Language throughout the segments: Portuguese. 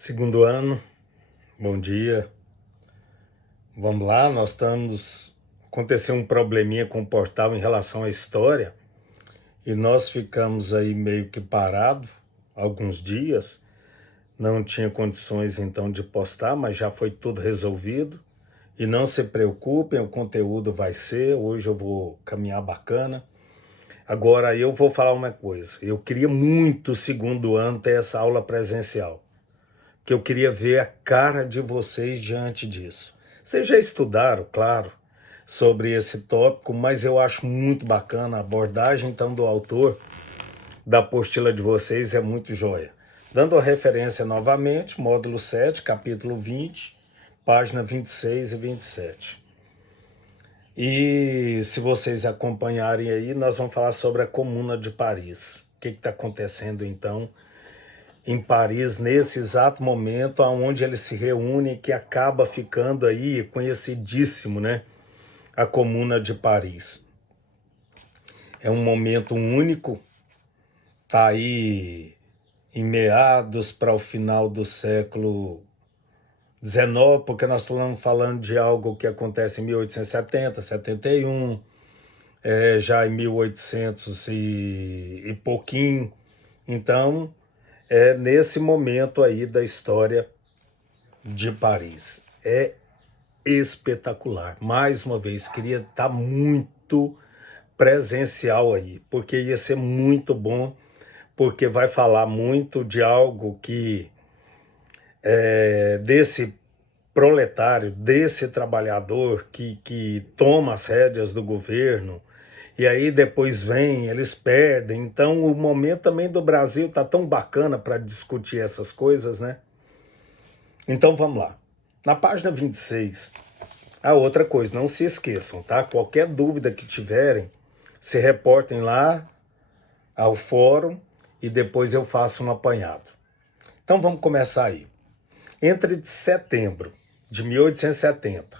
Segundo ano, bom dia. Vamos lá, aconteceu um probleminha com o portal em relação à história e nós ficamos aí meio que parados alguns dias. Não tinha condições então de postar, mas já foi tudo resolvido. E não se preocupem, o conteúdo vai ser, hoje eu vou caminhar bacana. Agora eu vou falar uma coisa, eu queria muito segundo ano ter essa aula presencial, que eu queria ver a cara de vocês diante disso. Vocês já estudaram, claro, sobre esse tópico, mas eu acho muito bacana a abordagem então do autor da apostila de vocês, é muito joia. Dando a referência novamente, módulo 7, capítulo 20, página 26 e 27. E se vocês acompanharem aí, nós vamos falar sobre a Comuna de Paris. O que está acontecendo então em Paris, nesse exato momento, onde eles se reúnem, que acaba ficando aí conhecidíssimo, né? A Comuna de Paris. É um momento único, tá aí em meados para o final do século XIX, porque nós estamos falando de algo que acontece em 1870, 71, já em 1800 e pouquinho. Então, é nesse momento aí da história de Paris. É espetacular. Mais uma vez, queria estar muito presencial aí, porque ia ser muito bom, porque vai falar muito de algo que desse proletário, desse trabalhador que toma as rédeas do governo, e aí depois vem, eles perdem. Então o momento também do Brasil tá tão bacana para discutir essas coisas, né? Então vamos lá. Na página 26, a outra coisa, não se esqueçam, tá? Qualquer dúvida que tiverem, se reportem lá ao fórum e depois eu faço um apanhado. Então vamos começar aí. Entre setembro de 1870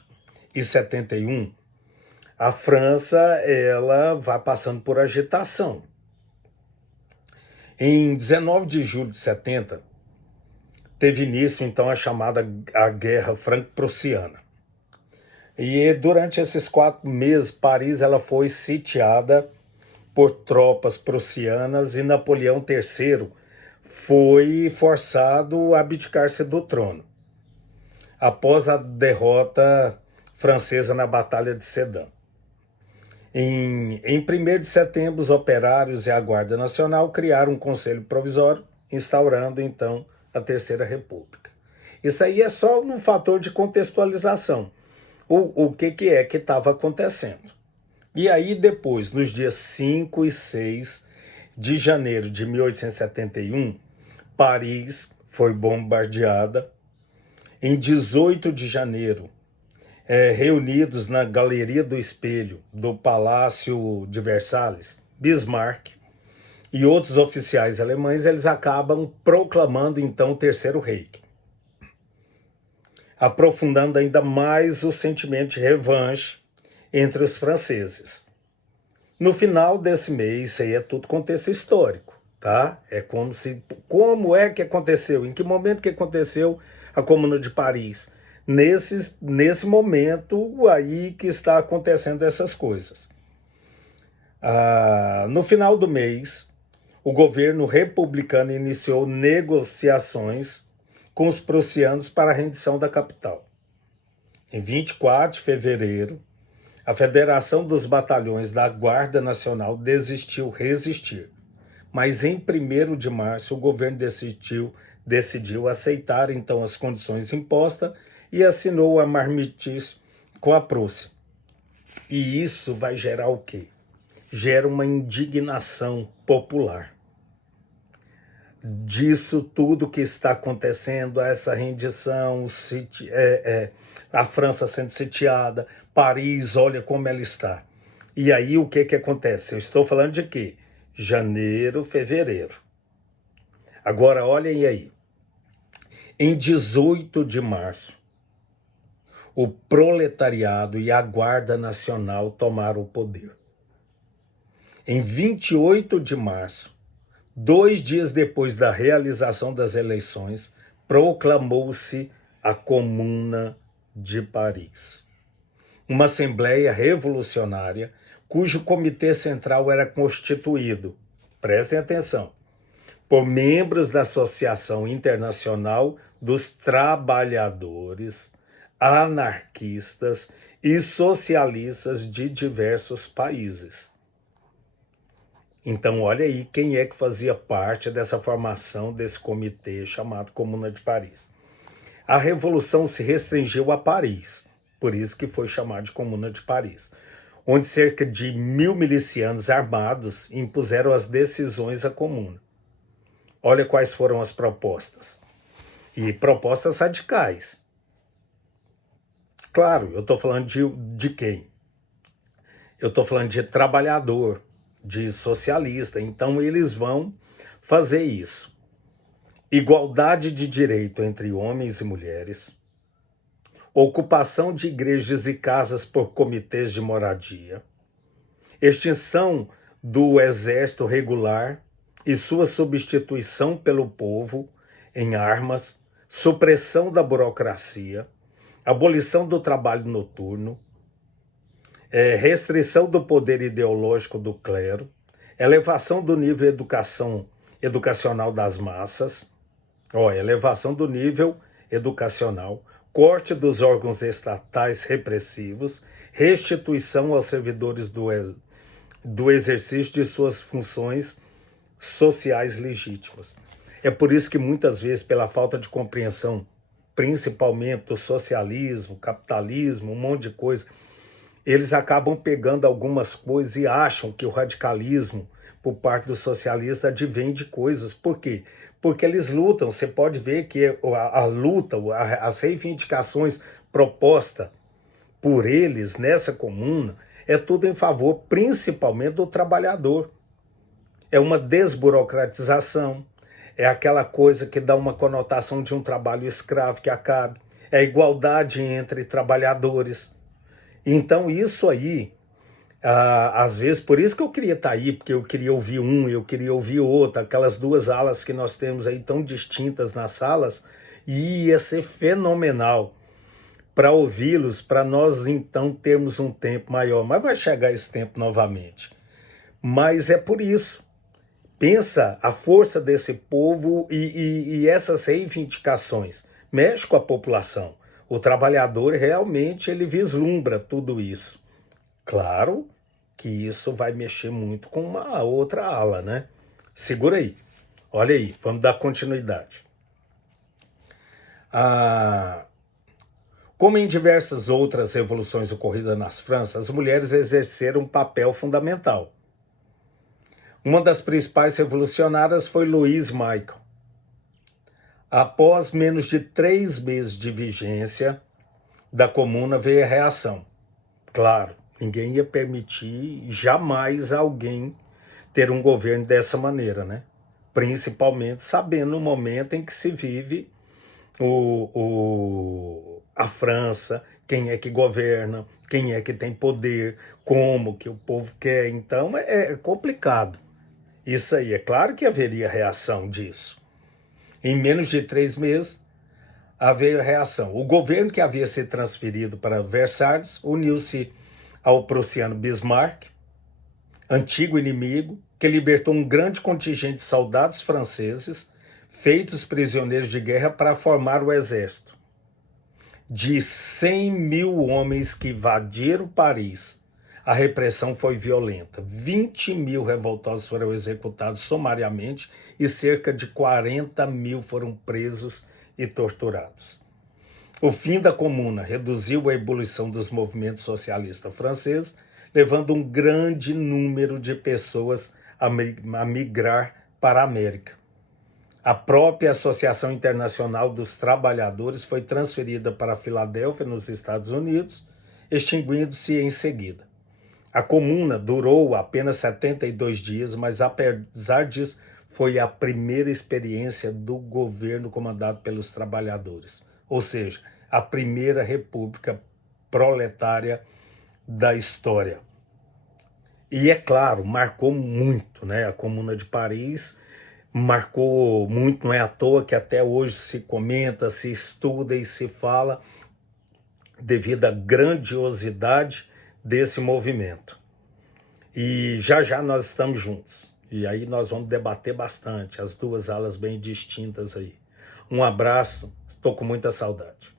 e 71, a França ela vai passando por agitação. Em 19 de julho de 70, teve início então a Guerra Franco-Prussiana. E durante esses 4 meses, Paris ela foi sitiada por tropas prussianas e Napoleão III foi forçado a abdicar-se do trono, após a derrota francesa na Batalha de Sedan. Em 1º de setembro, os operários e a Guarda Nacional criaram um conselho provisório, instaurando então a Terceira República. Isso aí é só um fator de contextualização. O que é que estava acontecendo. E aí depois, nos dias 5 e 6 de janeiro de 1871, Paris foi bombardeada. Em 18 de janeiro, reunidos na Galeria do Espelho do Palácio de Versalhes, Bismarck e outros oficiais alemães, eles acabam proclamando então o Terceiro Reich, aprofundando ainda mais o sentimento de revanche entre os franceses. No final desse mês, isso aí é tudo contexto histórico, tá? Como é que aconteceu, em que momento que aconteceu a Comuna de Paris? Nesse momento aí que está acontecendo essas coisas. No final do mês, o governo republicano iniciou negociações com os prussianos para a rendição da capital. Em 24 de fevereiro, a Federação dos Batalhões da Guarda Nacional resistir. Mas em 1º de março, o governo decidiu aceitar então as condições impostas e assinou a armistice com a Prússia. E isso vai gerar o quê? Gera uma indignação popular. Disso tudo que está acontecendo, essa rendição, a França sendo sitiada, Paris, olha como ela está. E aí o que acontece? Eu estou falando de quê? Janeiro, fevereiro. Agora olhem aí. Em 18 de março, o proletariado e a Guarda Nacional tomaram o poder. Em 28 de março, 2 dias depois da realização das eleições, proclamou-se a Comuna de Paris, uma assembleia revolucionária cujo comitê central era constituído, prestem atenção, por membros da Associação Internacional dos Trabalhadores, anarquistas e socialistas de diversos países. Então, olha aí quem é que fazia parte dessa formação desse comitê chamado Comuna de Paris. A revolução se restringiu a Paris, por isso que foi chamado de Comuna de Paris, onde cerca de 1.000 milicianos armados impuseram as decisões à comuna. Olha quais foram as propostas. E propostas radicais. Claro, eu estou falando de quem? Eu estou falando de trabalhador, de socialista. Então eles vão fazer isso. Igualdade de direito entre homens e mulheres, ocupação de igrejas e casas por comitês de moradia, extinção do exército regular e sua substituição pelo povo em armas, supressão da burocracia, abolição do trabalho noturno, restrição do poder ideológico do clero, elevação do nível educacional das massas, elevação do nível educacional, corte dos órgãos estatais repressivos, restituição aos servidores do exercício de suas funções sociais legítimas. É por isso que muitas vezes, pela falta de compreensão, principalmente do socialismo, capitalismo, um monte de coisa, eles acabam pegando algumas coisas e acham que o radicalismo, por parte do socialista, advém de coisas. Por quê? Porque eles lutam. Você pode ver que a luta, as reivindicações propostas por eles nessa comuna, é tudo em favor, principalmente, do trabalhador. É uma desburocratização, é aquela coisa que dá uma conotação de um trabalho escravo que acabe, é a igualdade entre trabalhadores. Então isso aí, às vezes, por isso que eu queria estar aí, porque eu queria ouvir um, eu queria ouvir outro, aquelas duas alas que nós temos aí tão distintas nas salas, e ia ser fenomenal para ouvi-los, para nós então termos um tempo maior, mas vai chegar esse tempo novamente. Mas é por isso, pensa a força desse povo e essas reivindicações, mexe com a população. O trabalhador realmente ele vislumbra tudo isso. Claro que isso vai mexer muito com uma outra ala, né? Segura aí. Olha aí, vamos dar continuidade. Como em diversas outras revoluções ocorridas nas Franças, as mulheres exerceram um papel fundamental. Uma das principais revolucionárias foi Louise Michel. Após menos de 3 meses de vigência da comuna, veio a reação. Claro, ninguém ia permitir jamais alguém ter um governo dessa maneira, né? Principalmente sabendo o momento em que se vive a França, quem é que governa, quem é que tem poder, como que o povo quer. Então é complicado. Isso aí, é claro que haveria reação disso. Em menos de 3 meses, veio a reação. O governo que havia sido transferido para Versalhes uniu-se ao prussiano Bismarck, antigo inimigo, que libertou um grande contingente de soldados franceses, feitos prisioneiros de guerra, para formar o exército. De 100.000 homens que invadiram Paris, a repressão foi violenta. 20.000 revoltosos foram executados sumariamente e cerca de 40.000 foram presos e torturados. O fim da comuna reduziu a ebulição dos movimentos socialistas franceses, levando um grande número de pessoas a migrar para a América. A própria Associação Internacional dos Trabalhadores foi transferida para Filadélfia, nos Estados Unidos, extinguindo-se em seguida. A comuna durou apenas 72 dias, mas apesar disso, foi a primeira experiência do governo comandado pelos trabalhadores, ou seja, a primeira república proletária da história. E é claro, marcou muito, né? A Comuna de Paris marcou muito, não é à toa que até hoje se comenta, se estuda e se fala devido à grandiosidade desse movimento. E já já nós estamos juntos. E aí nós vamos debater bastante, as duas alas bem distintas aí. Um abraço, estou com muita saudade.